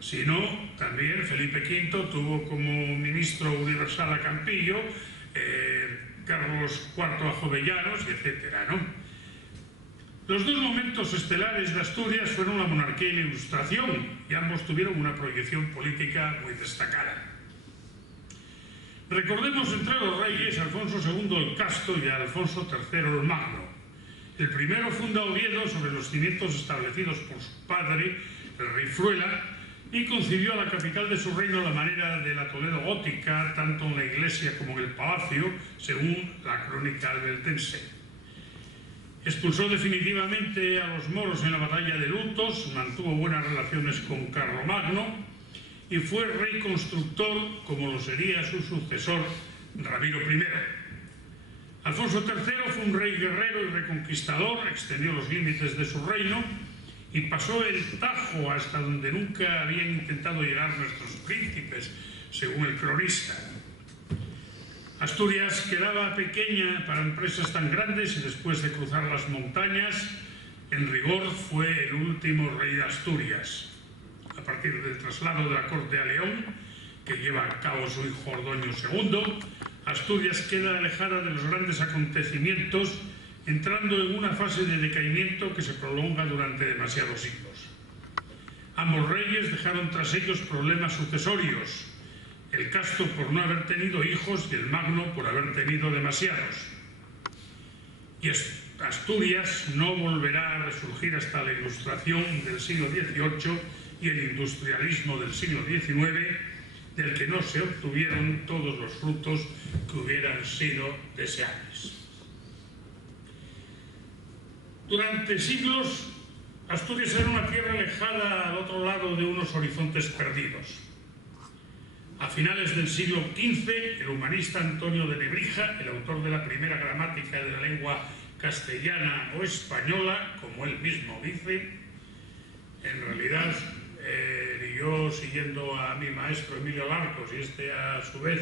sino también Felipe V tuvo como ministro universal a Campillo, Carlos IV a Jovellanos, etcétera, ¿no? Los dos momentos estelares de Asturias fueron la monarquía y la Ilustración, y ambos tuvieron una proyección política muy destacada. Recordemos entre los reyes a Alfonso II el Casto y a Alfonso III el Magno. El primero funda Oviedo sobre los cimientos establecidos por su padre, el rey Fruela, y concibió a la capital de su reino a la manera de la Toledo gótica, tanto en la iglesia como en el palacio, según la crónica albeltense. Expulsó definitivamente a los moros en la batalla de Lutos, mantuvo buenas relaciones con Carlomagno y fue rey constructor, como lo sería su sucesor, Ramiro I. Alfonso III fue un rey guerrero y reconquistador, extendió los límites de su reino y pasó el Tajo hasta donde nunca habían intentado llegar nuestros príncipes, según el cronista. Asturias quedaba pequeña para empresas tan grandes y después de cruzar las montañas, en rigor fue el último rey de Asturias. A partir del traslado de la corte a León, que lleva a cabo su hijo Ordoño II, Asturias queda alejada de los grandes acontecimientos, entrando en una fase de decaimiento que se prolonga durante demasiados siglos. Ambos reyes dejaron tras ellos problemas sucesorios, el Casto por no haber tenido hijos y el Magno por haber tenido demasiados. Y Asturias no volverá a resurgir hasta la Ilustración del siglo XVIII y el industrialismo del siglo XIX, del que no se obtuvieron todos los frutos que hubieran sido deseables. Durante siglos, Asturias era una tierra alejada al otro lado de unos horizontes perdidos. A finales del siglo XV, el humanista Antonio de Nebrija, el autor de la primera gramática de la lengua castellana o española, como él mismo dice, en realidad, yo siguiendo a mi maestro Emilio Larcos y a su vez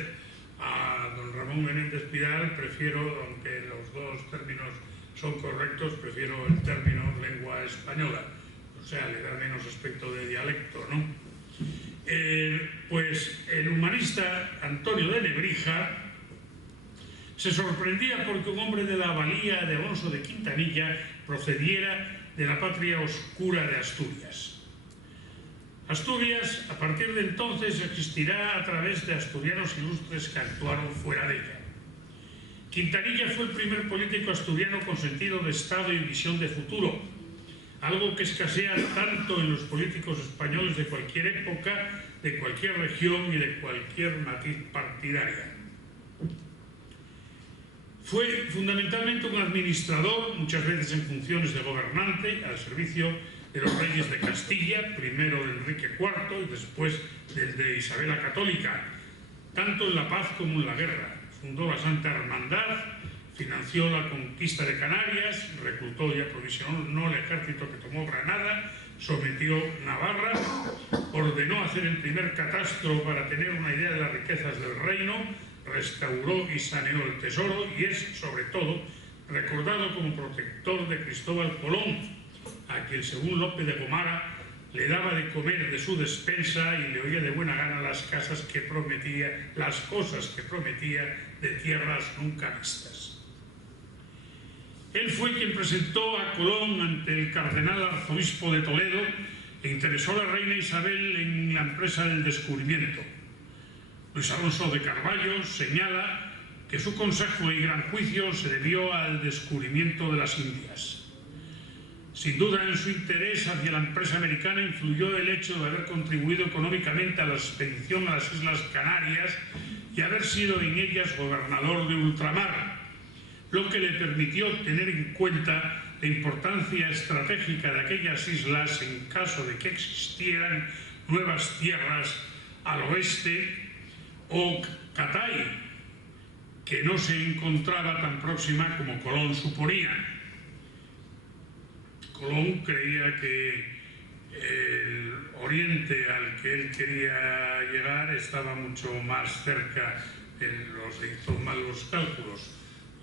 a don Ramón Menéndez Pidal, prefiero, aunque los dos términos son correctos, prefiero el término lengua española, o sea, le da menos aspecto de dialecto, ¿no? Pues el humanista Antonio de Nebrija se sorprendía porque un hombre de la valía de Alonso de Quintanilla procediera de la patria oscura de Asturias. Asturias, a partir de entonces, existirá a través de asturianos ilustres que actuaron fuera de ella. Quintanilla fue el primer político asturiano con sentido de Estado y visión de futuro, algo que escasea tanto en los políticos españoles de cualquier época, de cualquier región y de cualquier matiz partidaria. Fue fundamentalmente un administrador, muchas veces en funciones de gobernante, al servicio de los reyes de Castilla, primero de Enrique IV y después del de Isabel la Católica, tanto en la paz como en la guerra. Fundó la Santa Hermandad, financió la conquista de Canarias, reclutó y aprovisionó el ejército que tomó Granada, sometió Navarra, ordenó hacer el primer catastro para tener una idea de las riquezas del reino, restauró y saneó el tesoro y es, sobre todo, recordado como protector de Cristóbal Colón, a quien, según Lope de Gomara, le daba de comer de su despensa y le oía de buena gana las cosas que prometía de tierras nunca vistas. Él fue quien presentó a Colón ante el cardenal arzobispo de Toledo e interesó a la reina Isabel en la empresa del descubrimiento. Luis Alonso de Carballo señala que su consejo y gran juicio se debió al descubrimiento de las Indias. Sin duda, en su interés hacia la empresa americana influyó el hecho de haber contribuido económicamente a la expedición a las Islas Canarias y haber sido en ellas gobernador de ultramar, lo que le permitió tener en cuenta la importancia estratégica de aquellas islas en caso de que existieran nuevas tierras al oeste o Catay, que no se encontraba tan próxima como Colón suponía. Colón creía que el oriente al que él quería llegar estaba mucho más cerca, hizo mal los cálculos,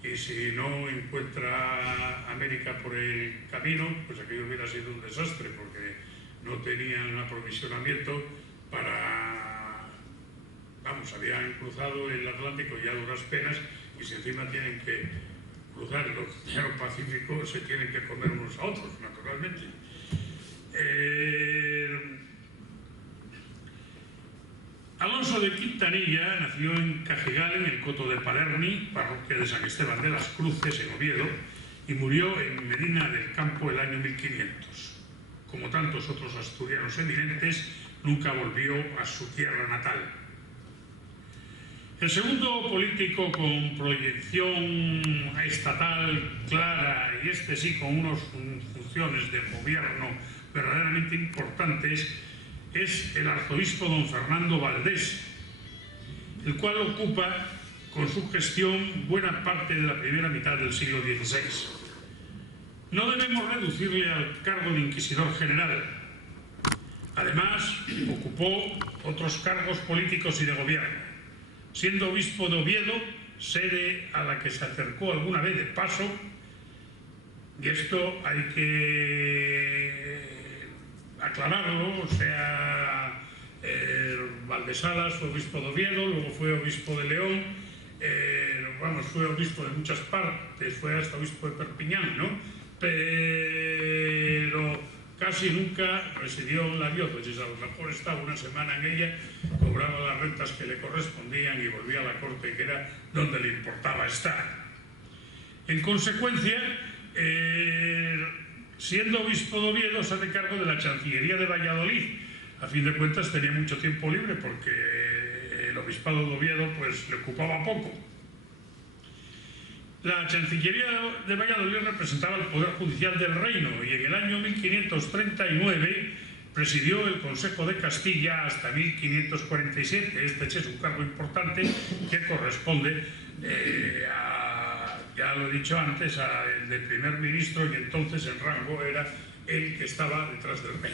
y si no encuentra América por el camino, pues aquello hubiera sido un desastre, porque no tenían aprovisionamiento para... Vamos, habían cruzado el Atlántico ya a duras penas, y si encima tienen que cruzar el Océano Pacífico, se tienen que comer unos a otros, naturalmente. Alonso de Quintanilla nació en Cajigal, en el Coto de Palerni, parroquia de San Esteban de las Cruces, en Oviedo, y murió en Medina del Campo el año 1500. Como tantos otros asturianos eminentes, nunca volvió a su tierra natal. El segundo político con proyección estatal clara, y este sí con unas funciones de gobierno verdaderamente importantes, es el arzobispo don Fernando Valdés, el cual ocupa con su gestión buena parte de la primera mitad del siglo XVI. No debemos reducirle al cargo de inquisidor general. Además, ocupó otros cargos políticos y de gobierno, siendo obispo de Oviedo, sede a la que se acercó alguna vez de paso, y esto hay que aclararlo. O sea, Valdesalas fue obispo de Oviedo, luego fue obispo de León, fue obispo de muchas partes, fue hasta obispo de Perpiñán, ¿no? Pero casi nunca residió en la diócesis. A lo mejor estaba una semana en ella, cobraba las rentas que le correspondían y volvía a la corte, que era donde le importaba estar. En consecuencia, siendo obispo de Oviedo, se hace cargo de la Chancillería de Valladolid. A fin de cuentas tenía mucho tiempo libre porque el obispado de Oviedo pues le ocupaba poco. La Chancillería de Valladolid representaba el Poder Judicial del Reino, y en el año 1539 presidió el Consejo de Castilla hasta 1547. Este es un cargo importante que corresponde ya lo he dicho antes, al de primer ministro, y entonces el rango era el que estaba detrás del rey.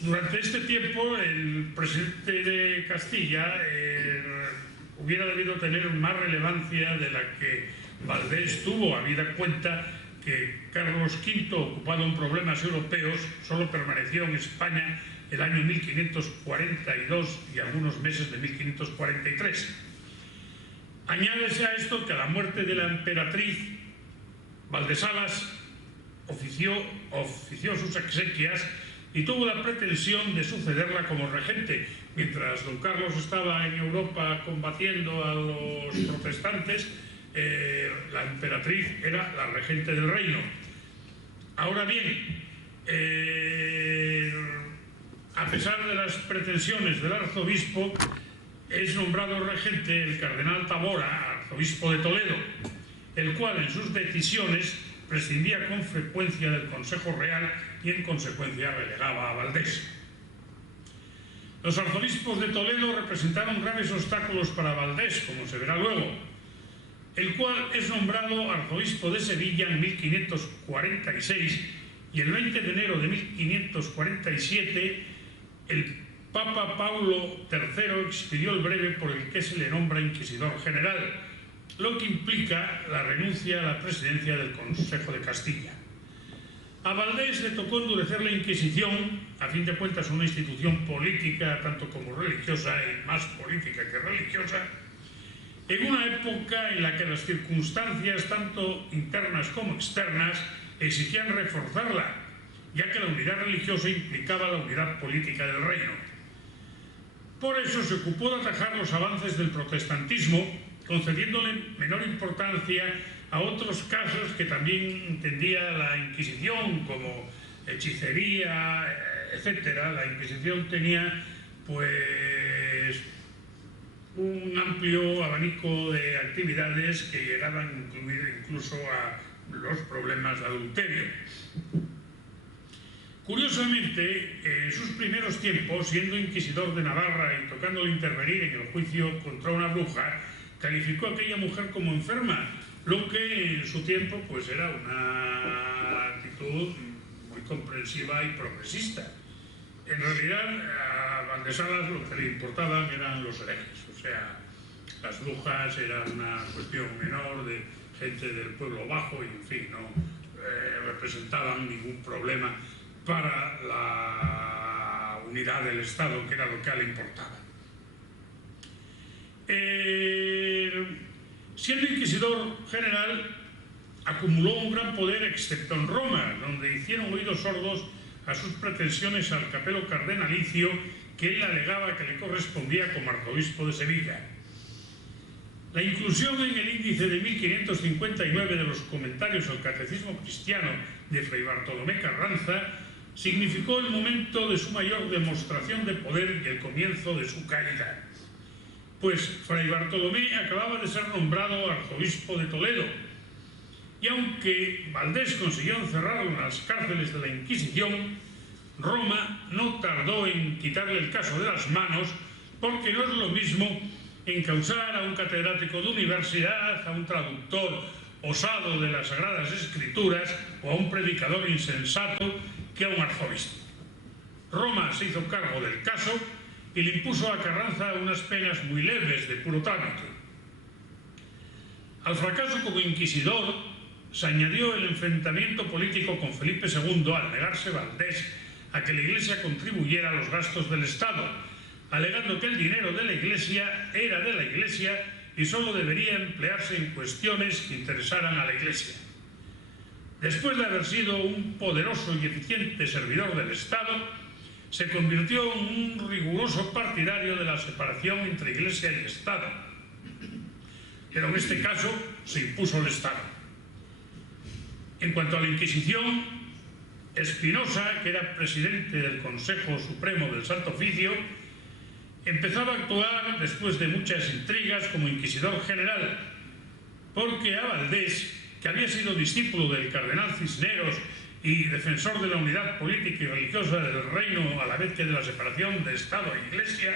Durante este tiempo, el presidente de Castilla hubiera debido tener más relevancia de la que Valdés tuvo, habida cuenta que Carlos V, ocupado en problemas europeos, solo permaneció en España el año 1542 y algunos meses de 1543. Añádese a esto que a la muerte de la emperatriz, Valdesalas ofició sus exequias y tuvo la pretensión de sucederla como regente. Mientras don Carlos estaba en Europa combatiendo a los protestantes, la emperatriz era la regente del reino. Ahora bien, a pesar de las pretensiones del arzobispo, es nombrado regente el cardenal Tabora, arzobispo de Toledo, el cual en sus decisiones prescindía con frecuencia del Consejo Real y en consecuencia relegaba a Valdés. Los arzobispos de Toledo representaron graves obstáculos para Valdés, como se verá luego, el cual es nombrado arzobispo de Sevilla en 1546, y el 20 de enero de 1547 el Papa Paulo III expidió el breve por el que se le nombra inquisidor general, lo que implica la renuncia a la presidencia del Consejo de Castilla. A Valdés le tocó endurecer la Inquisición, a fin de cuentas una institución política tanto como religiosa, y más política que religiosa, en una época en la que las circunstancias, tanto internas como externas, exigían reforzarla, ya que la unidad religiosa implicaba la unidad política del reino. Por eso se ocupó de atajar los avances del protestantismo, concediéndole menor importancia a otros casos que también entendía la Inquisición, como hechicería, etc. La Inquisición tenía pues un amplio abanico de actividades que llegaban a incluir incluso a los problemas de adulterio. Curiosamente, en sus primeros tiempos, siendo inquisidor de Navarra y tocándole intervenir en el juicio contra una bruja, calificó a aquella mujer como enferma, lo que en su tiempo pues era una actitud muy comprensiva y progresista. En realidad, a Valdesalas lo que le importaban eran los herejes, o sea, las brujas eran una cuestión menor de gente del pueblo bajo y, en fin, no representaban ningún problema para la unidad del Estado, que era lo que a él le importaba. Siendo inquisidor general, acumuló un gran poder, excepto en Roma, donde hicieron oídos sordos a sus pretensiones al capelo cardenalicio que él alegaba que le correspondía como arzobispo de Sevilla. La inclusión en el índice de 1559 de los comentarios al Catecismo Cristiano de Fray Bartolomé Carranza significó el momento de su mayor demostración de poder y el comienzo de su caída. Pues Fray Bartolomé acababa de ser nombrado arzobispo de Toledo, y aunque Valdés consiguió encerrarlo en las cárceles de la Inquisición, Roma no tardó en quitarle el caso de las manos, porque no es lo mismo encausar a un catedrático de universidad, a un traductor osado de las Sagradas Escrituras o a un predicador insensato que a un arzobispo. Roma se hizo cargo del caso y le impuso a Carranza unas penas muy leves de puro trámite. Al fracaso como inquisidor se añadió el enfrentamiento político con Felipe II al negarse Valdés a que la Iglesia contribuyera a los gastos del Estado, alegando que el dinero de la Iglesia era de la Iglesia y solo debería emplearse en cuestiones que interesaran a la Iglesia. Después de haber sido un poderoso y eficiente servidor del Estado, se convirtió en un riguroso partidario de la separación entre Iglesia y Estado. Pero en este caso se impuso el Estado. En cuanto a la Inquisición, Espinosa, que era presidente del Consejo Supremo del Santo Oficio, empezaba a actuar después de muchas intrigas como inquisidor general, porque a Valdés, que había sido discípulo del cardenal Cisneros y defensor de la unidad política y religiosa del reino a la vez que de la separación de Estado e Iglesia,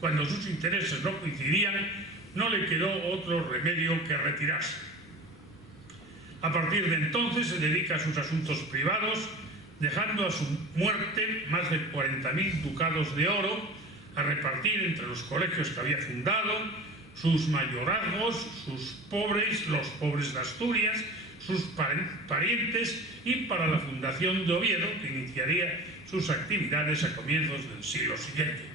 cuando sus intereses no coincidían, no le quedó otro remedio que retirarse. A partir de entonces se dedica a sus asuntos privados, dejando a su muerte más de 40.000 ducados de oro a repartir entre los colegios que había fundado, sus mayorazgos, los pobres de Asturias, sus parientes y para la fundación de Oviedo, que iniciaría sus actividades a comienzos del siglo siguiente.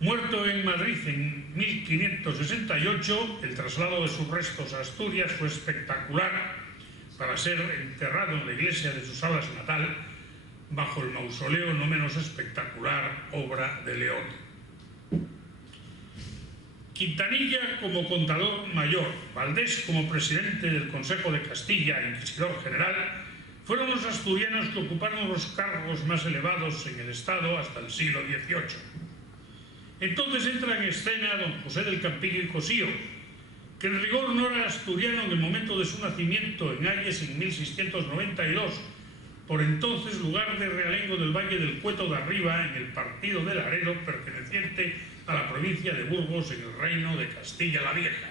Muerto en Madrid en 1568, el traslado de sus restos a Asturias fue espectacular para ser enterrado en la iglesia de su Salas natal, bajo el mausoleo no menos espectacular, obra de León. Quintanilla como contador mayor, Valdés como presidente del Consejo de Castilla e inquisidor general, fueron los asturianos que ocuparon los cargos más elevados en el Estado hasta el siglo XVIII. Entonces entra en escena don José del Campillo y Cosío, que en rigor no era asturiano en el momento de su nacimiento en Ayes en 1692, por entonces lugar de realengo del Valle del Cueto de Arriba, en el partido de Laredo, perteneciente a la provincia de Burgos, en el reino de Castilla la Vieja.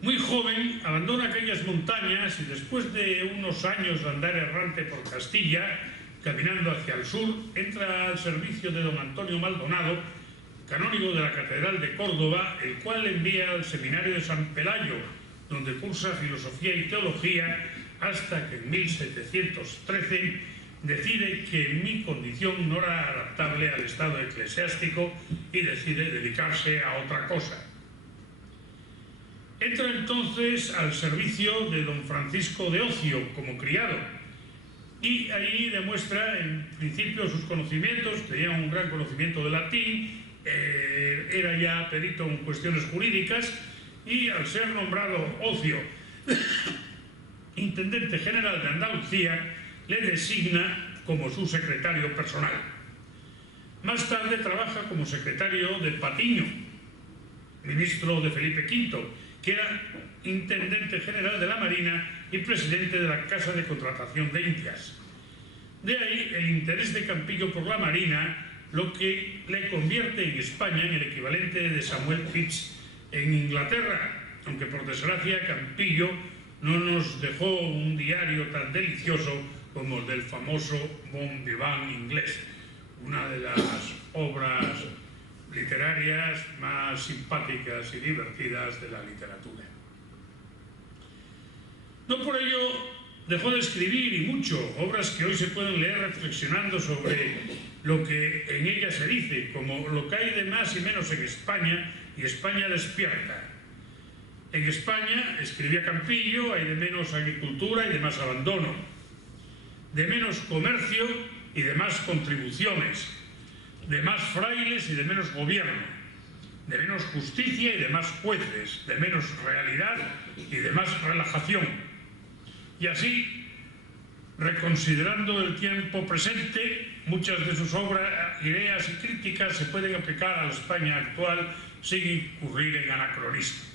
Muy joven, abandona aquellas montañas y después de unos años de andar errante por Castilla, caminando hacia el sur, entra al servicio de don Antonio Maldonado, canónigo de la Catedral de Córdoba, el cual le envía al seminario de San Pelayo, donde cursa filosofía y teología, hasta que en 1713 decide que mi condición no era adaptable al estado eclesiástico y decide dedicarse a otra cosa. Entra entonces al servicio de don Francisco de Ocio como criado y ahí demuestra en principio sus conocimientos, tenía un gran conocimiento de latín, era ya perito en cuestiones jurídicas y al ser nombrado Ocio intendente general de Andalucía, le designa como su secretario personal. Más tarde trabaja como secretario de Patiño, ministro de Felipe V, que era intendente general de la Marina y presidente de la Casa de Contratación de Indias. De ahí el interés de Campillo por la Marina, lo que le convierte en España en el equivalente de Samuel Pepys en Inglaterra, aunque por desgracia Campillo no nos dejó un diario tan delicioso como el del famoso Bon Vivant inglés, una de las obras literarias más simpáticas y divertidas de la literatura. No por ello dejó de escribir, y mucho, obras que hoy se pueden leer reflexionando sobre lo que en ellas se dice, como Lo que hay de más y menos en España y España despierta. En España, escribía Campillo, hay de menos agricultura y de más abandono, de menos comercio y de más contribuciones, de más frailes y de menos gobierno, de menos justicia y de más jueces, de menos realidad y de más relajación. Y así, reconsiderando el tiempo presente, muchas de sus obras, ideas y críticas se pueden aplicar a la España actual sin incurrir en anacronismo.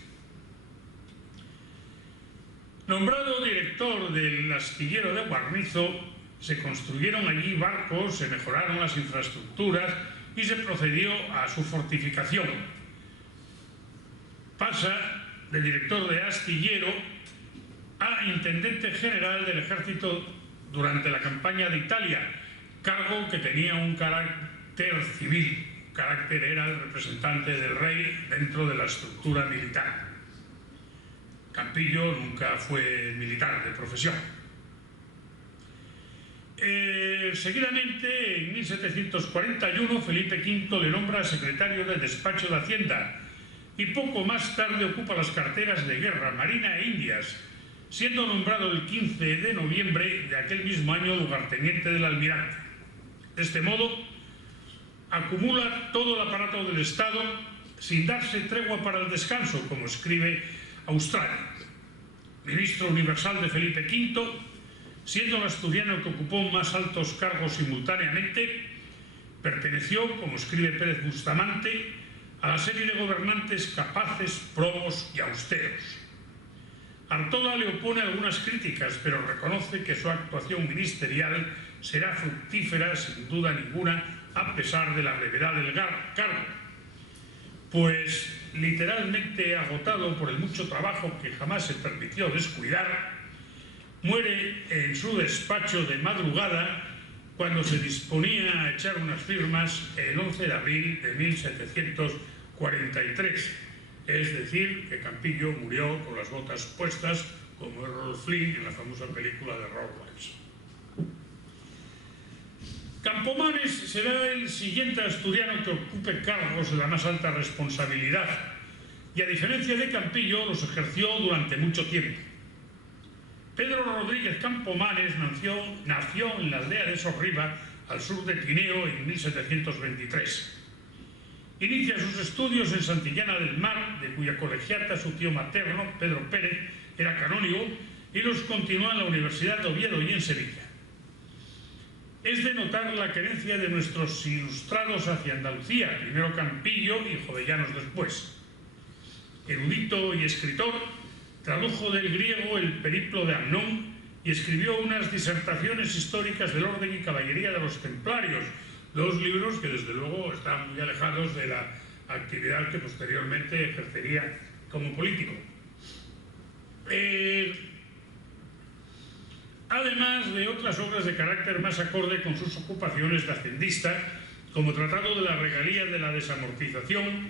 Nombrado director del astillero de Guarnizo, se construyeron allí barcos, se mejoraron las infraestructuras y se procedió a su fortificación. Pasa de director de astillero a intendente general del ejército durante la campaña de Italia, cargo que tenía un carácter civil, era el representante del rey dentro de la estructura militar. Campillo nunca fue militar de profesión. Seguidamente, en 1741, Felipe V le nombra secretario del despacho de Hacienda y poco más tarde ocupa las carteras de Guerra, Marina e Indias, siendo nombrado el 15 de noviembre de aquel mismo año lugarteniente del almirante. De este modo, acumula todo el aparato del Estado sin darse tregua para el descanso, como escribe Australia. Ministro universal de Felipe V, siendo el asturiano que ocupó más altos cargos simultáneamente, perteneció, como escribe Pérez Bustamante, a la serie de gobernantes capaces, probos y austeros. Artola le opone algunas críticas, pero reconoce que su actuación ministerial será fructífera, sin duda ninguna, a pesar de la brevedad del cargo, pues literalmente agotado por el mucho trabajo que jamás se permitió descuidar, muere en su despacho de madrugada cuando se disponía a echar unas firmas el 11 de abril de 1743. Es decir, que Campillo murió con las botas puestas, como Errol Flynn en la famosa película de Rawlins. Campomanes será el siguiente asturiano que ocupe cargos de la más alta responsabilidad y, a diferencia de Campillo, los ejerció durante mucho tiempo. Pedro Rodríguez Campomanes nació en la aldea de Sorriba, al sur de Tineo, en 1723. Inicia sus estudios en Santillana del Mar, de cuya colegiata su tío materno, Pedro Pérez, era canónigo, y los continúa en la Universidad de Oviedo y en Sevilla. Es de notar la querencia de nuestros ilustrados hacia Andalucía, primero Campillo y Jovellanos después. Erudito y escritor, tradujo del griego el Periplo de Amnón y escribió unas disertaciones históricas del orden y caballería de los templarios, dos libros que desde luego están muy alejados de la actividad que posteriormente ejercería como político. Además de otras obras de carácter más acorde con sus ocupaciones de hacendista, como Tratado de las Regalías de la Desamortización,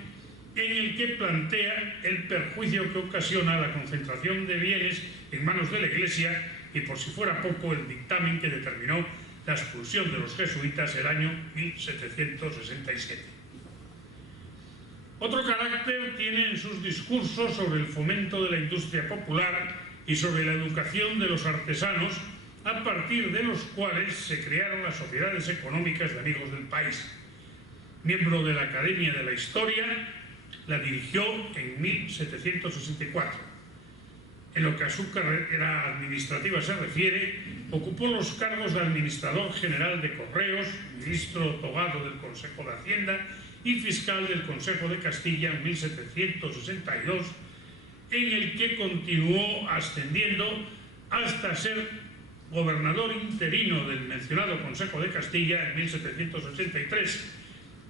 en el que plantea el perjuicio que ocasiona la concentración de bienes en manos de la Iglesia y, por si fuera poco, el dictamen que determinó la expulsión de los jesuitas el año 1767. Otro carácter tiene en sus discursos sobre el fomento de la industria popular y sobre la educación de los artesanos, a partir de los cuales se crearon las sociedades económicas de amigos del país. Miembro de la Academia de la Historia, la dirigió en 1764. En lo que a su carrera administrativa se refiere, ocupó los cargos de Administrador General de Correos, Ministro togado del Consejo de Hacienda y Fiscal del Consejo de Castilla en 1762, en el que continuó ascendiendo hasta ser gobernador interino del mencionado Consejo de Castilla en 1783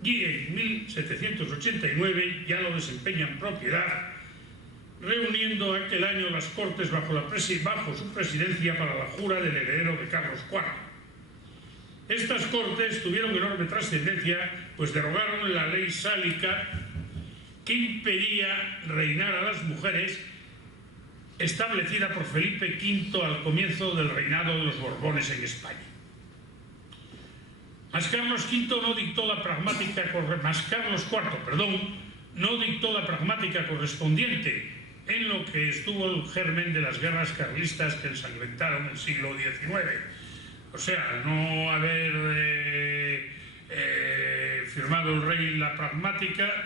y en 1789 ya lo desempeña en propiedad, reuniendo aquel año las Cortes bajo su presidencia para la jura del heredero de Carlos IV. Estas Cortes tuvieron enorme trascendencia, pues derogaron la ley sálica que impedía reinar a las mujeres, establecida por Felipe V al comienzo del reinado de los Borbones en España. Carlos IV no dictó la pragmática correspondiente, en lo que estuvo el germen de las guerras carlistas que ensangrentaron el siglo XIX. O sea, no haber firmado el rey la pragmática,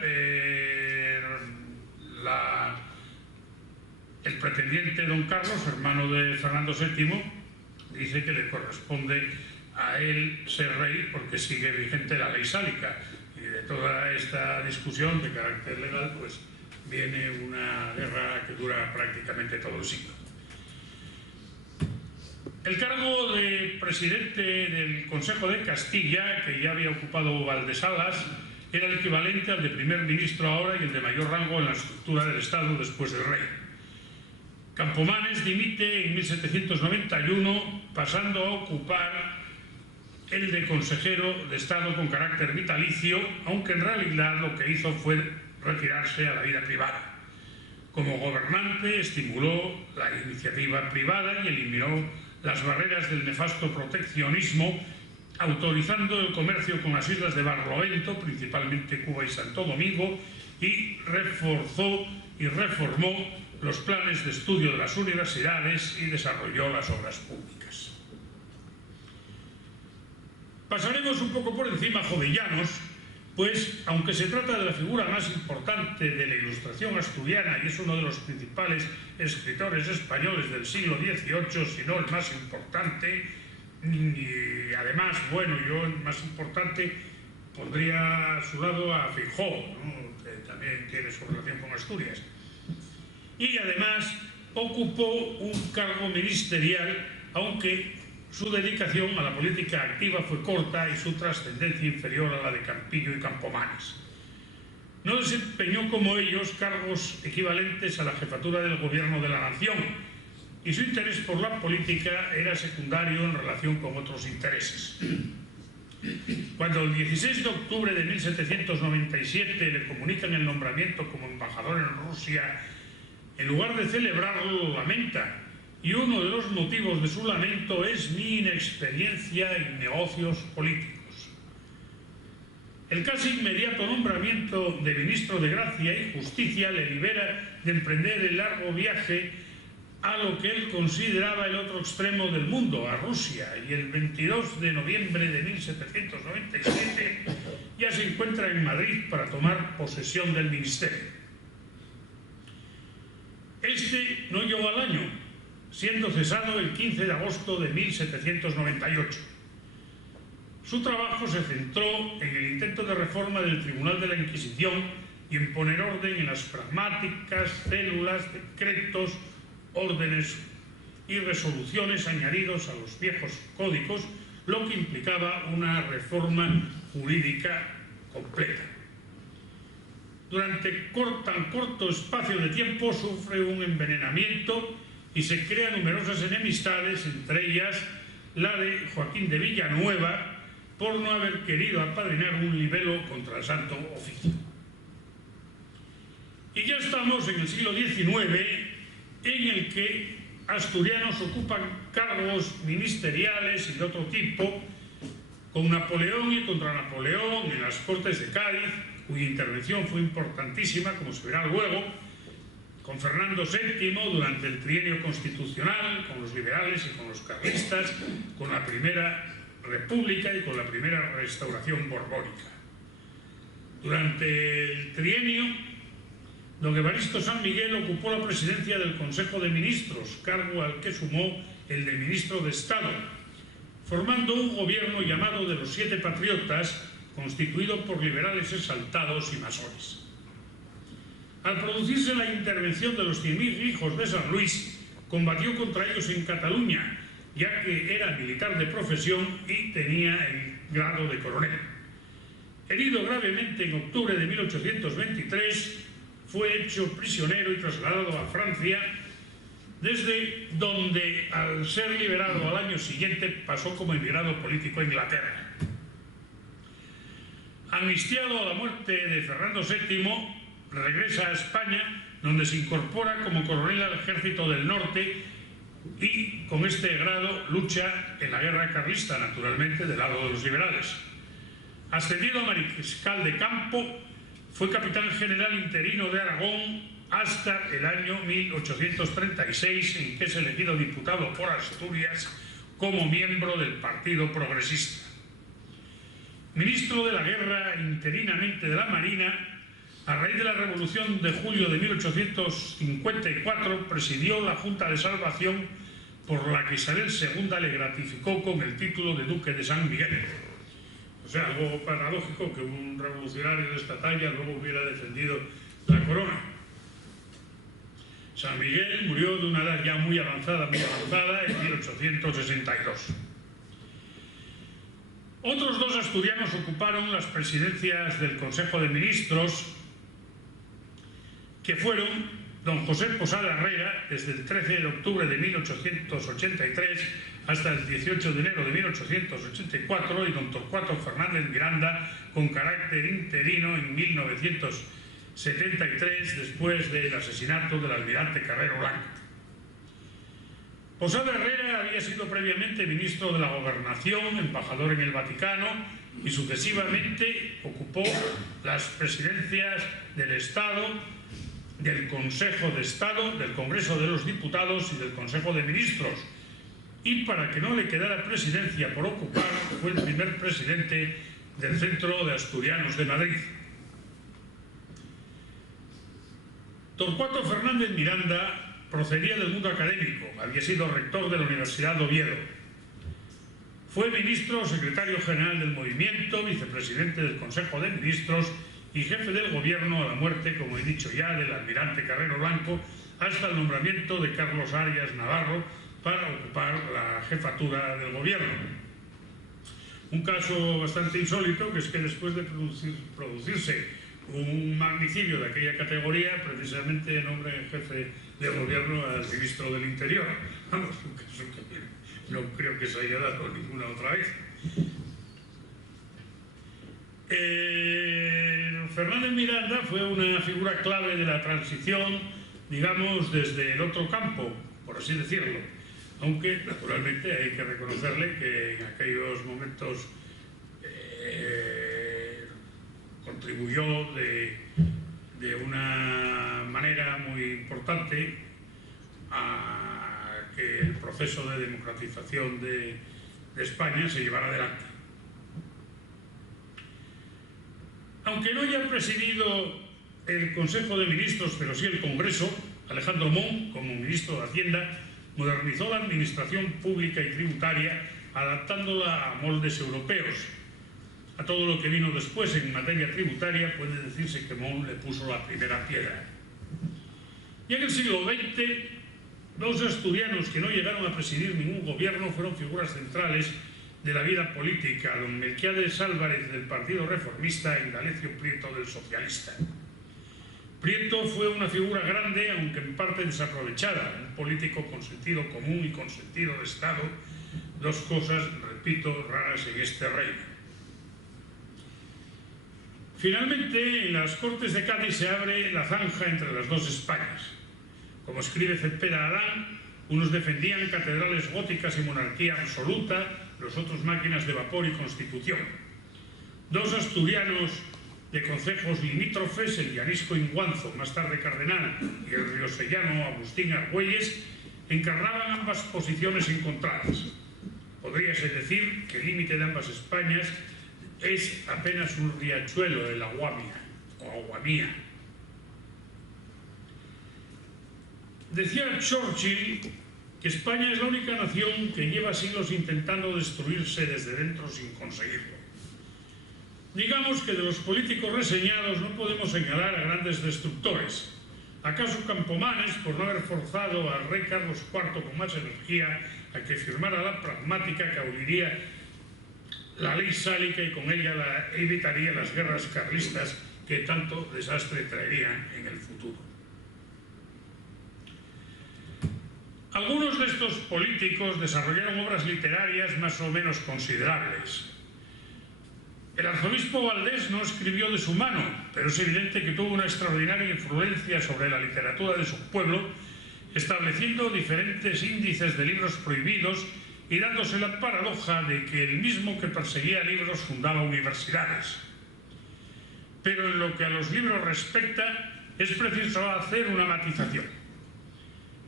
el pretendiente don Carlos, hermano de Fernando VII, dice que le corresponde a él ser rey porque sigue vigente la ley sálica. Y de toda esta discusión de carácter legal, pues viene una guerra que dura prácticamente todo el siglo. El cargo de presidente del Consejo de Castilla, que ya había ocupado Valdesalas, era el equivalente al de primer ministro ahora y el de mayor rango en la estructura del Estado después del rey. Campomanes dimite en 1791, pasando a ocupar el de consejero de Estado con carácter vitalicio, aunque en realidad lo que hizo fue retirarse a la vida privada. Como gobernante estimuló la iniciativa privada y eliminó las barreras del nefasto proteccionismo, autorizando el comercio con las islas de Barlovento, principalmente Cuba y Santo Domingo, y reforzó y reformó los planes de estudio de las universidades y desarrolló las obras públicas. Pasaremos un poco por encima Jovellanos, pues aunque se trata de la figura más importante de la Ilustración asturiana y es uno de los principales escritores españoles del siglo XVIII, si no el más importante, y además, bueno, yo el más importante pondría a su lado a Feijóo, ¿no?, que también tiene su relación con Asturias. Y además ocupó un cargo ministerial, aunque su dedicación a la política activa fue corta y su trascendencia inferior a la de Campillo y Campomanes. No desempeñó como ellos cargos equivalentes a la jefatura del gobierno de la nación y su interés por la política era secundario en relación con otros intereses. Cuando el 16 de octubre de 1797 le comunican el nombramiento como embajador en Rusia, en lugar de celebrarlo, lo lamenta. Y uno de los motivos de su lamento es mi inexperiencia en negocios políticos. El casi inmediato nombramiento de ministro de Gracia y Justicia le libera de emprender el largo viaje a lo que él consideraba el otro extremo del mundo, a Rusia, y el 22 de noviembre de 1797 ya se encuentra en Madrid para tomar posesión del ministerio. Este no llegó al año, siendo cesado el 15 de agosto de 1798. Su trabajo se centró en el intento de reforma del Tribunal de la Inquisición y en poner orden en las pragmáticas, células, decretos, órdenes y resoluciones añadidos a los viejos códigos, lo que implicaba una reforma jurídica completa. Durante tan corto espacio de tiempo sufre un envenenamiento y se crean numerosas enemistades, entre ellas la de Joaquín de Villanueva, por no haber querido apadrinar un libelo contra el Santo Oficio. Y ya estamos en el siglo XIX, en el que asturianos ocupan cargos ministeriales y de otro tipo, con Napoleón y contra Napoleón en las Cortes de Cádiz, cuya intervención fue importantísima, como se verá luego, con Fernando VII durante el trienio constitucional, con los liberales y con los carlistas, con la Primera República y con la Primera Restauración borbónica. Durante el trienio, don Evaristo San Miguel ocupó la presidencia del Consejo de Ministros, cargo al que sumó el de ministro de Estado, formando un gobierno llamado de los 7 patriotas, constituido por liberales exaltados y masones. Al producirse la intervención de los 100.000 hijos de San Luis, combatió contra ellos en Cataluña, ya que era militar de profesión y tenía el grado de coronel. Herido gravemente en octubre de 1823, fue hecho prisionero y trasladado a Francia, desde donde, al ser liberado al año siguiente, pasó como emigrado político a Inglaterra. Amnistiado a la muerte de Fernando VII, regresa a España, donde se incorpora como coronel al Ejército del Norte y, con este grado, lucha en la guerra carlista, naturalmente, del lado de los liberales. Ascendido a mariscal de campo, fue capitán general interino de Aragón hasta el año 1836, en que es elegido diputado por Asturias como miembro del Partido Progresista. Ministro de la Guerra interinamente de la Marina, a raíz de la Revolución de julio de 1854 presidió la Junta de Salvación, por la que Isabel II le gratificó con el título de Duque de San Miguel. O sea, algo paradójico que un revolucionario de esta talla luego hubiera defendido la corona. San Miguel murió de una edad ya muy avanzada en 1862. Otros dos asturianos ocuparon las presidencias del Consejo de Ministros, que fueron don José Posada Herrera, desde el 13 de octubre de 1883 hasta el 18 de enero de 1884, y don Torcuato Fernández Miranda, con carácter interino en 1973, después del asesinato del almirante Carrero Blanco. Posada Herrera había sido previamente ministro de la Gobernación, embajador en el Vaticano y sucesivamente ocupó las presidencias del Estado, del Consejo de Estado, del Congreso de los Diputados y del Consejo de Ministros. Y para que no le quedara presidencia por ocupar, fue el primer presidente del Centro de Asturianos de Madrid. Torcuato Fernández Miranda procedía del mundo académico, había sido rector de la Universidad de Oviedo. Fue ministro, secretario general del Movimiento, vicepresidente del Consejo de Ministros y jefe del gobierno a la muerte, como he dicho ya, del almirante Carrero Blanco, hasta el nombramiento de Carlos Arias Navarro para ocupar la jefatura del gobierno. Un caso bastante insólito, que es que después de producirse un magnicidio de aquella categoría, precisamente nombra en jefe de gobierno al ministro del Interior. Vamos, un caso que no creo que se haya dado ninguna otra vez. Fernández Miranda fue una figura clave de la transición, digamos, desde el otro campo, por así decirlo, aunque naturalmente hay que reconocerle que en aquellos momentos contribuyó de una manera muy importante a que el proceso de democratización de España se llevara adelante. Aunque no haya presidido el Consejo de Ministros, pero sí el Congreso, Alejandro Mon, como ministro de Hacienda, modernizó la administración pública y tributaria, adaptándola a moldes europeos. A todo lo que vino después en materia tributaria puede decirse que Mon le puso la primera piedra. Y en el siglo XX, dos asturianos que no llegaron a presidir ningún gobierno fueron figuras centrales de la vida política: don Melquiades Álvarez del Partido Reformista y Indalecio Prieto del Socialista. Prieto fue una figura grande, aunque en parte desaprovechada, un político con sentido común y con sentido de Estado, dos cosas, repito, raras en este reino. Finalmente, en las Cortes de Cádiz se abre la zanja entre las dos Españas. Como escribe Cepeda Adán, unos defendían catedrales góticas y monarquía absoluta, los otros máquinas de vapor y constitución. Dos asturianos de concejos limítrofes, el llanisco Inguanzo, más tarde cardenal, y el riosellano Agustín Argüelles, encarnaban ambas posiciones encontradas. Podríase decir que el límite de ambas Españas es apenas un riachuelo, el Aguamia, o Aguamía. Decía Churchill que España es la única nación que lleva siglos intentando destruirse desde dentro sin conseguirlo. Digamos que de los políticos reseñados no podemos señalar a grandes destructores. ¿Acaso Campomanes, por no haber forzado al rey Carlos IV con más energía a que firmara la pragmática que aboliría la ley sálica y con ella evitaría las guerras carlistas que tanto desastre traerían en el futuro? Algunos de estos políticos desarrollaron obras literarias más o menos considerables. El arzobispo Valdés no escribió de su mano, pero es evidente que tuvo una extraordinaria influencia sobre la literatura de su pueblo, estableciendo diferentes índices de libros prohibidos y dándose la paradoja de que el mismo que perseguía libros fundaba universidades. Pero en lo que a los libros respecta, es preciso hacer una matización.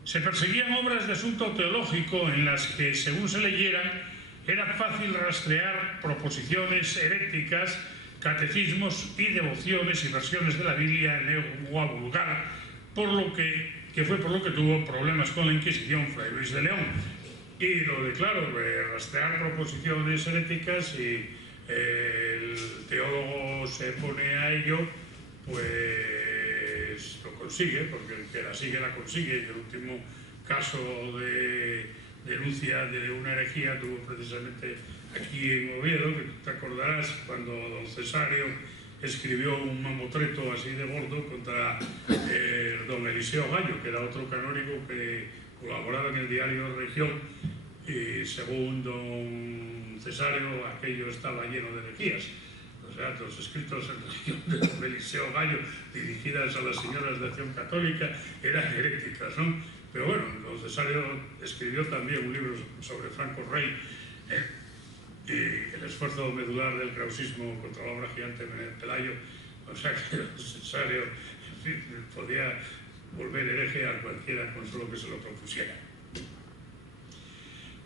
Se perseguían obras de asunto teológico en las que, según se leyeran, era fácil rastrear proposiciones heréticas, catecismos y devociones y versiones de la Biblia en lengua vulgar, fue por lo que tuvo problemas con la Inquisición Fray Luis de León. Y lo de, claro, rastrear proposiciones heréticas, y el teólogo se pone a ello, pues lo consigue, porque el que la sigue la consigue. Y el último caso de denuncia de una herejía tuvo precisamente aquí en Oviedo, que te acordarás cuando don Cesario escribió un mamotreto así de gordo contra don Eliseo Gallo, que era otro canónigo que colaboraba en el diario Región, y según don Cesario aquello estaba lleno de herejías. O sea, los escritos en Región de don Eliseo Gallo dirigidas a las señoras de Acción Católica eran heréticas, ¿no? Pero bueno, don Cesario escribió también un libro sobre Franco Rey, y el esfuerzo medular del krausismo contra la obra gigante de Pelayo. O sea que don Cesario, en fin, podía volver hereje a cualquiera con solo que se lo propusiera.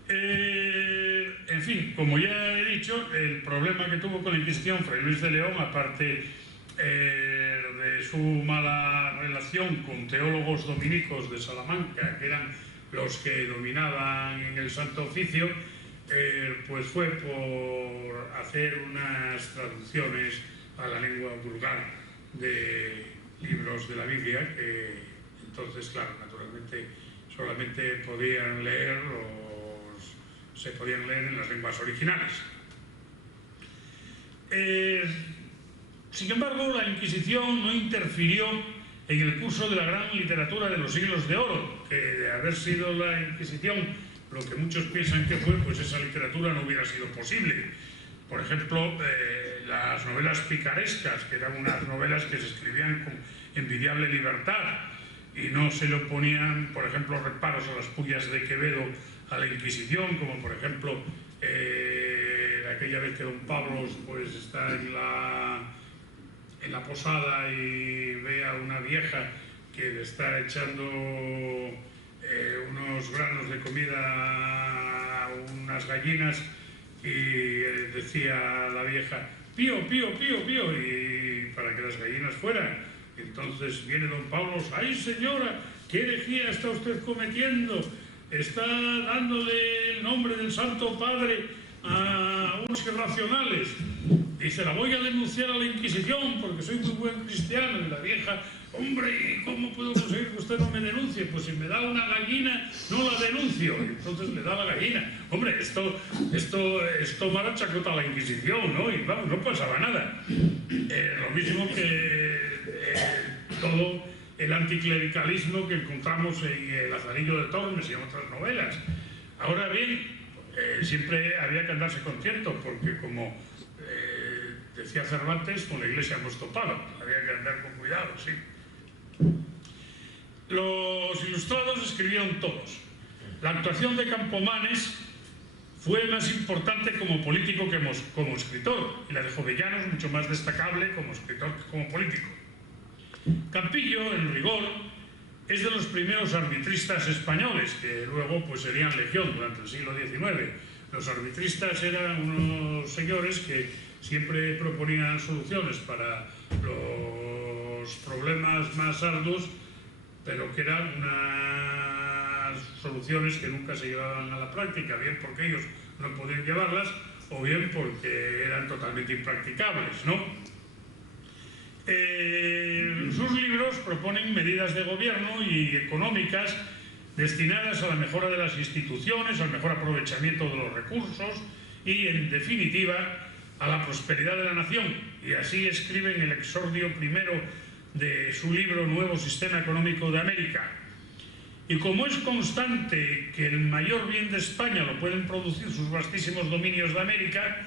En fin, como ya he dicho, el problema que tuvo con la Inquisición Fray Luis de León, aparte de su mala relación con teólogos dominicos de Salamanca, que eran los que dominaban en el Santo Oficio, pues fue por hacer unas traducciones a la lengua vulgar de libros de la Biblia, que entonces, claro, naturalmente solamente podían leer se podían leer en las lenguas originales. Sin embargo, la Inquisición no interfirió en el curso de la gran literatura de los siglos de oro, que de haber sido la Inquisición lo que muchos piensan que fue, pues esa literatura no hubiera sido posible. Por ejemplo, las novelas picarescas, que eran unas novelas que se escribían con envidiable libertad y no se le oponían, por ejemplo, reparos a las pullas de Quevedo a la Inquisición, como por ejemplo aquella vez que don Pablos pues está en la posada y ve a una vieja que le está echando unos granos de comida a unas gallinas, y decía la vieja: pío, pío, pío, pío, y para que las gallinas fueran. Entonces viene don Pablos: ¡ay, señora, qué herejía está usted cometiendo! Está dándole el nombre del Santo Padre a unos irracionales. Dice: la voy a denunciar a la Inquisición porque soy muy buen cristiano. Y la vieja: hombre, ¿y cómo puedo conseguir que usted no me denuncie? Pues si me da una gallina, no la denuncio. Y entonces le da la gallina. Hombre, esto mala chacota a la Inquisición, ¿no? Y vamos, no pasaba nada. Lo mismo que todo el anticlericalismo que encontramos en El Lazarillo de Tormes y en otras novelas. Ahora bien, siempre había que andarse concierto, porque como decía Cervantes, con la iglesia hemos topado, había que andar con cuidado, sí. Los ilustrados escribieron todos. La actuación de Campomanes fue más importante como político que como escritor, y la de Jovellanos mucho más destacable como escritor que como político. Campillo, en rigor, es de los primeros arbitristas españoles, que luego pues serían legión durante el siglo XIX. Los arbitristas eran unos señores que siempre proponían soluciones para los problemas más arduos, pero que eran unas soluciones que nunca se llevaban a la práctica, bien porque ellos no podían llevarlas, o bien porque eran totalmente impracticables, ¿no? Sus libros proponen medidas de gobierno y económicas destinadas a la mejora de las instituciones, al mejor aprovechamiento de los recursos y, en definitiva, a la prosperidad de la nación. Y así escribe en el exordio primero de su libro Nuevo Sistema Económico de América: Y como es constante que el mayor bien de España lo pueden producir sus vastísimos dominios de América,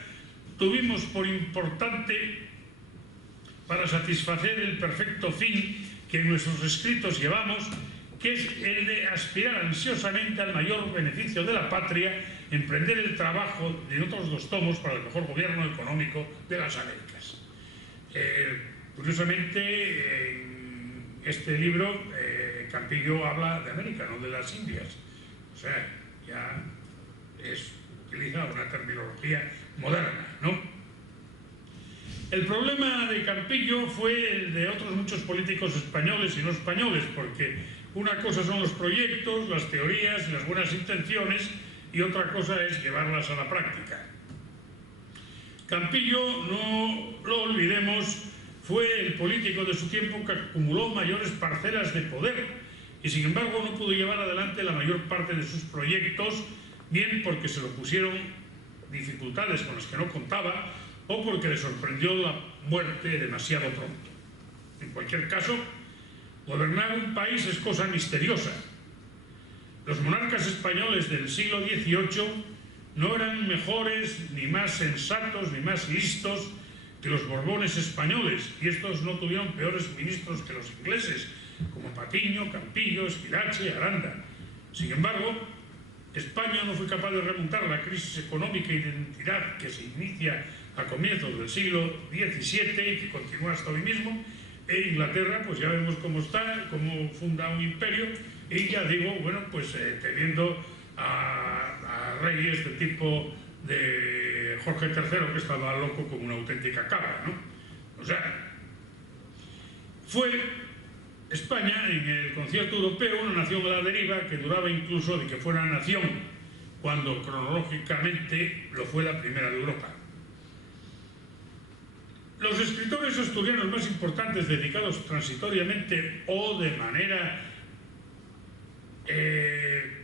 tuvimos por importante, para satisfacer el perfecto fin que en nuestros escritos llevamos, que es el de aspirar ansiosamente al mayor beneficio de la patria, emprender el trabajo de otros 2 tomos para el mejor gobierno económico de las Américas. Curiosamente, en este libro Campillo habla de América, no de las Indias. O sea, ya utiliza una terminología moderna, ¿no? El problema de Campillo fue el de otros muchos políticos españoles y no españoles, porque una cosa son los proyectos, las teorías y las buenas intenciones, y otra cosa es llevarlas a la práctica. Campillo, no lo olvidemos, fue el político de su tiempo que acumuló mayores parcelas de poder y sin embargo no pudo llevar adelante la mayor parte de sus proyectos, bien porque se lo pusieron dificultades con las que no contaba o porque le sorprendió la muerte demasiado pronto. En cualquier caso, gobernar un país es cosa misteriosa. Los monarcas españoles del siglo XVIII no eran mejores, ni más sensatos, ni más listos que los Borbones españoles, y estos no tuvieron peores ministros que los ingleses, como Patiño, Campillo, Esquilache, Aranda. Sin embargo, España no fue capaz de remontar la crisis económica y de identidad que se inicia a comienzos del siglo XVII y que continúa hasta hoy mismo. E Inglaterra, pues ya vemos cómo está, cómo funda un imperio, y ya digo, bueno, pues teniendo a reyes de tipo de Jorge III, que estaba loco como una auténtica cabra, ¿no? O sea, fue España en el concierto europeo una nación a la deriva que duraba incluso de que fuera nación, cuando cronológicamente lo fue la primera de Europa. Los escritores o asturianos más importantes dedicados transitoriamente o de manera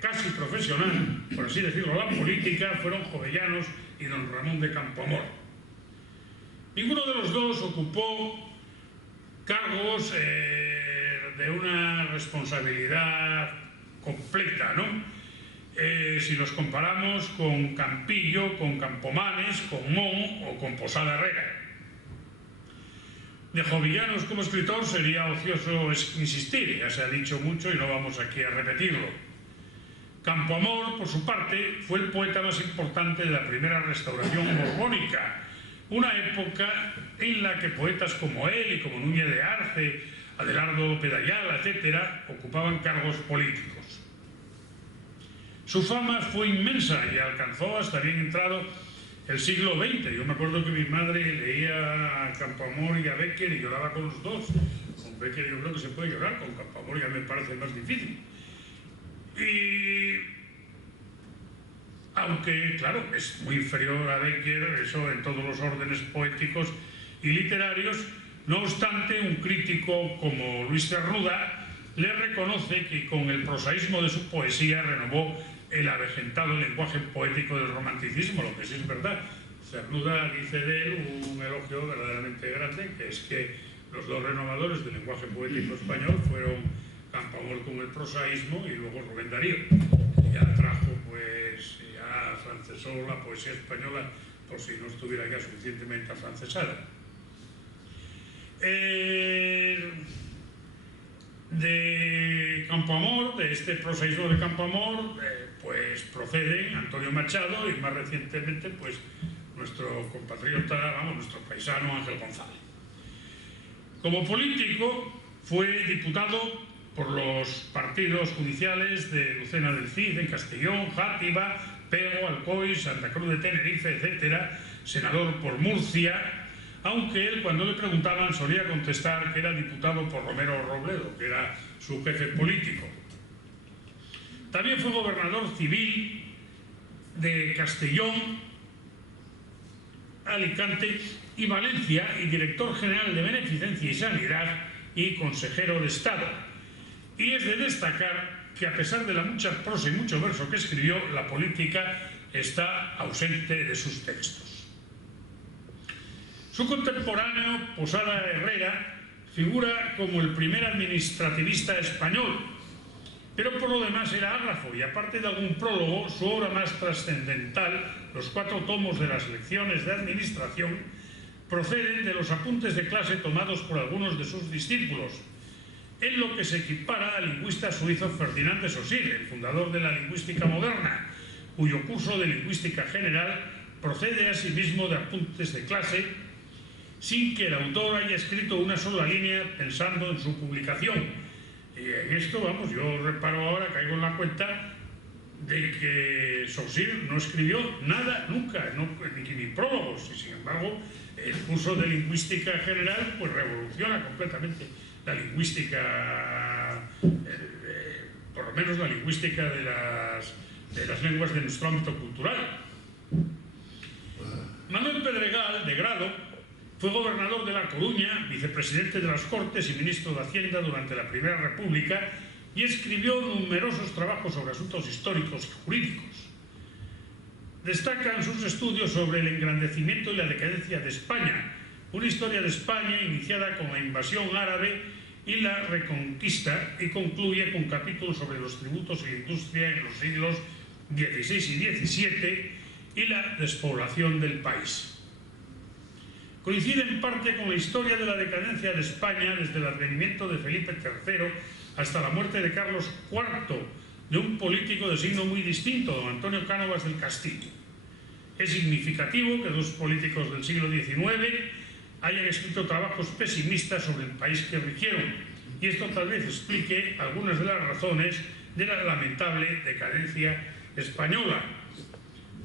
casi profesional, por así decirlo, a la política, fueron Jovellanos y don Ramón de Campoamor. Ninguno de los dos ocupó cargos de una responsabilidad completa, ¿no? Si los comparamos con Campillo, con Campomanes, con Mon o con Posada Herrera. De Jovellanos como escritor sería ocioso insistir, ya se ha dicho mucho y no vamos aquí a repetirlo. Campoamor, por su parte, fue el poeta más importante de la primera restauración borbónica, una época en la que poetas como él y como Núñez de Arce, Adelardo López de Ayala, etcétera, ocupaban cargos políticos. Su fama fue inmensa y alcanzó hasta bien entrado el siglo XX. Yo me acuerdo que mi madre leía a Campoamor y a Bécquer y lloraba con los dos. Con Bécquer yo creo que se puede llorar, con Campoamor ya me parece más difícil. Y aunque, claro, es muy inferior a Bécquer, eso en todos los órdenes poéticos y literarios, no obstante, un crítico como Luis Cernuda le reconoce que con el prosaísmo de su poesía renovó el avejentado lenguaje poético del romanticismo, lo que sí es verdad. Cernuda dice de él un elogio verdaderamente grande, que es que los dos renovadores del lenguaje poético español fueron Campoamor con el prosaísmo y luego Rubén Darío. Ya trajo, pues, ya afrancesó la poesía española por si no estuviera ya suficientemente afrancesada. De Campoamor, de este prosaísmo de Campoamor, pues proceden Antonio Machado y más recientemente pues nuestro compatriota, vamos, nuestro paisano Ángel González. Como político fue diputado por los partidos judiciales de Lucena del Cid, en Castellón, Játiva, Pego, Alcoy, Santa Cruz de Tenerife, etcétera, senador por Murcia, aunque él, cuando le preguntaban, solía contestar que era diputado por Romero Robledo, que era su jefe político. También fue gobernador civil de Castellón, Alicante y Valencia, y director general de Beneficencia y Sanidad y consejero de Estado. Y es de destacar que, a pesar de la mucha prosa y mucho verso que escribió, la política está ausente de sus textos. Su contemporáneo, Posada Herrera, figura como el primer administrativista español, pero por lo demás era ágrafo y, aparte de algún prólogo, su obra más trascendental, los 4 tomos de las lecciones de administración, proceden de los apuntes de clase tomados por algunos de sus discípulos, en lo que se equipara al lingüista suizo Ferdinand de Saussure, el fundador de la lingüística moderna, cuyo curso de lingüística general procede asimismo de apuntes de clase, sin que el autor haya escrito una sola línea pensando en su publicación. Y en esto, vamos, yo reparo ahora, caigo en la cuenta de que Saussure no escribió nada nunca, ni prólogos, y sin embargo el curso de lingüística general pues revoluciona completamente la lingüística, por lo menos la lingüística de las lenguas de nuestro ámbito cultural. Manuel Pedregal, de grado, fue gobernador de La Coruña, vicepresidente de las Cortes y ministro de Hacienda durante la Primera República, y escribió numerosos trabajos sobre asuntos históricos y jurídicos. Destacan sus estudios sobre el engrandecimiento y la decadencia de España, una historia de España iniciada con la invasión árabe y la reconquista, y concluye con capítulos sobre los tributos y la industria en los siglos XVI y XVII y la despoblación del país. Coincide en parte con la historia de la decadencia de España desde el advenimiento de Felipe III hasta la muerte de Carlos IV, de un político de signo muy distinto, don Antonio Cánovas del Castillo. Es significativo que 2 políticos del siglo XIX hayan escrito trabajos pesimistas sobre el país que rigieron, y esto tal vez explique algunas de las razones de la lamentable decadencia española.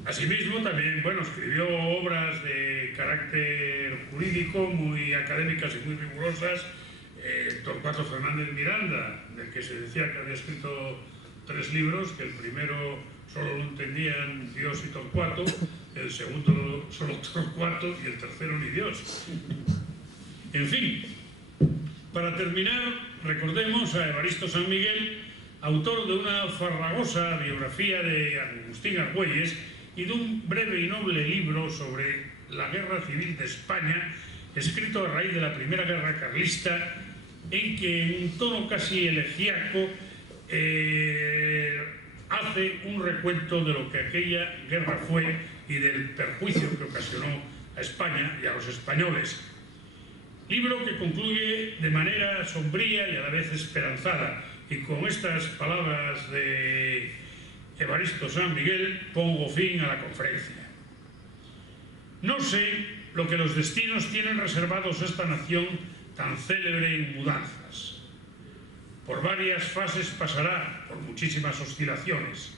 Asimismo, también, escribió obras de carácter jurídico muy académicas y muy rigurosas, Torcuato Fernández Miranda, del que se decía que había escrito 3 libros, que el primero solo lo entendían Dios y Torcuato, el segundo solo Torcuato y el tercero ni Dios. En fin, para terminar, recordemos a Evaristo San Miguel, autor de una farragosa biografía de Agustín Argüelles y de un breve y noble libro sobre la Guerra Civil de España, escrito a raíz de la Primera Guerra Carlista, en que en un tono casi elegíaco hace un recuento de lo que aquella guerra fue y del perjuicio que ocasionó a España y a los españoles. Libro que concluye de manera sombría y a la vez esperanzada, y con estas palabras de Evaristo San Miguel pongo fin a la conferencia. No sé lo que los destinos tienen reservados a esta nación tan célebre en mudanzas. Por varias fases pasará, por muchísimas oscilaciones,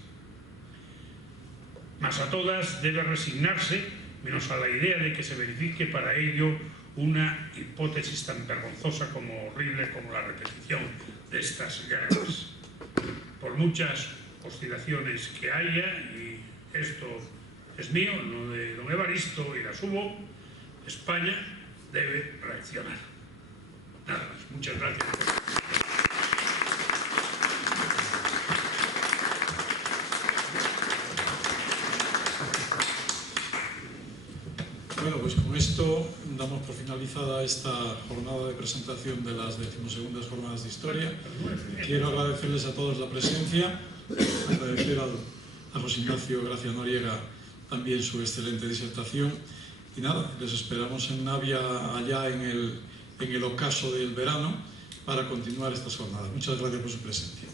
mas a todas debe resignarse, menos a la idea de que se verifique para ello una hipótesis tan vergonzosa como horrible como la repetición de estas guerras. Por muchas oscilaciones que haya, y esto es mío, no de don Evaristo, y las hubo, España debe reaccionar. Nada más. Muchas gracias. Bueno, pues con esto damos por finalizada esta jornada de presentación de las 12ª Jornadas de Historia. Quiero agradecerles a todos la presencia, agradecer a José Ignacio Gracia Noriega también su excelente disertación, y nada, les esperamos en Navia, allá en el ocaso del verano, para continuar estas jornadas. Muchas gracias por su presencia.